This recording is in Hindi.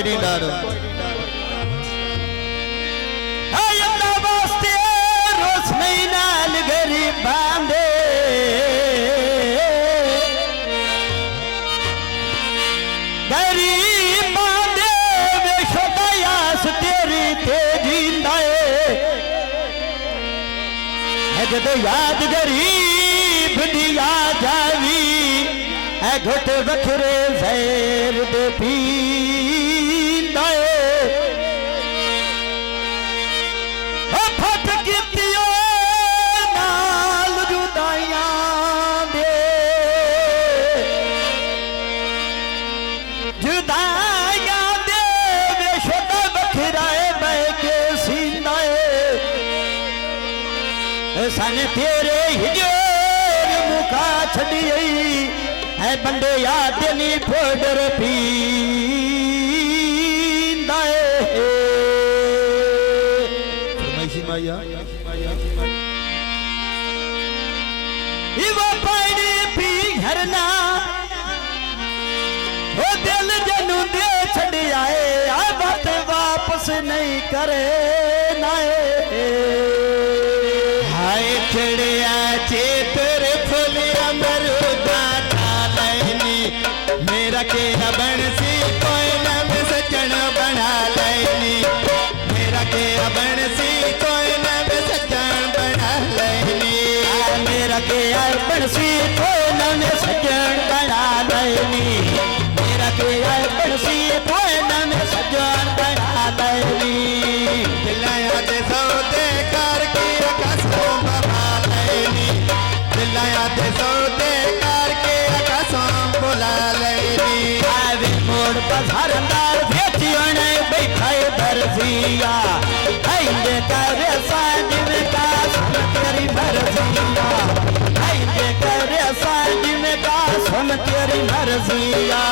कोई नहीं डर वास्ते रोशनी नाल गरीब बांधे गरीब बांधे बेशोदायास तेरी तेजी है जब याद गरीब दिया जावी है घुट बखरे जहर दे पींदा फट कीतियो नाल जुदाइयां दे जुदाइयां दे बेशुदा बखराए बह के सींदा सन तेरे हिजर मुका छड़ी है बंदे याद नहीं फोडर पींदा फरमाइशी माया वो पानी पी घरना वो दिल जनू दे छड़ी आए बात वापस नहीं करे नाए हाय चिड़िया चेतर फुल अमरूदा डालनी मेरा केरा बनसी कोई नम सजन बना लेनी मेरा केरा बनसी कोई नम सजन बना लेनी मेरा केरा बनसी कोई नम सजन बना लेनी मेरा केरा बनसी कोई नम सजन बना लेनी दिलाया दे सौदे करके कसम बना लेनी दिलाया दे सौदे करके कसम बुला लेनी आवे मोड़ पधारदार भेटियों बैठा दर्जिया आइंदे कर साज में का सुन तेरी मर्जिया आइंदे कर साज में का सुन तेरी मर्जिया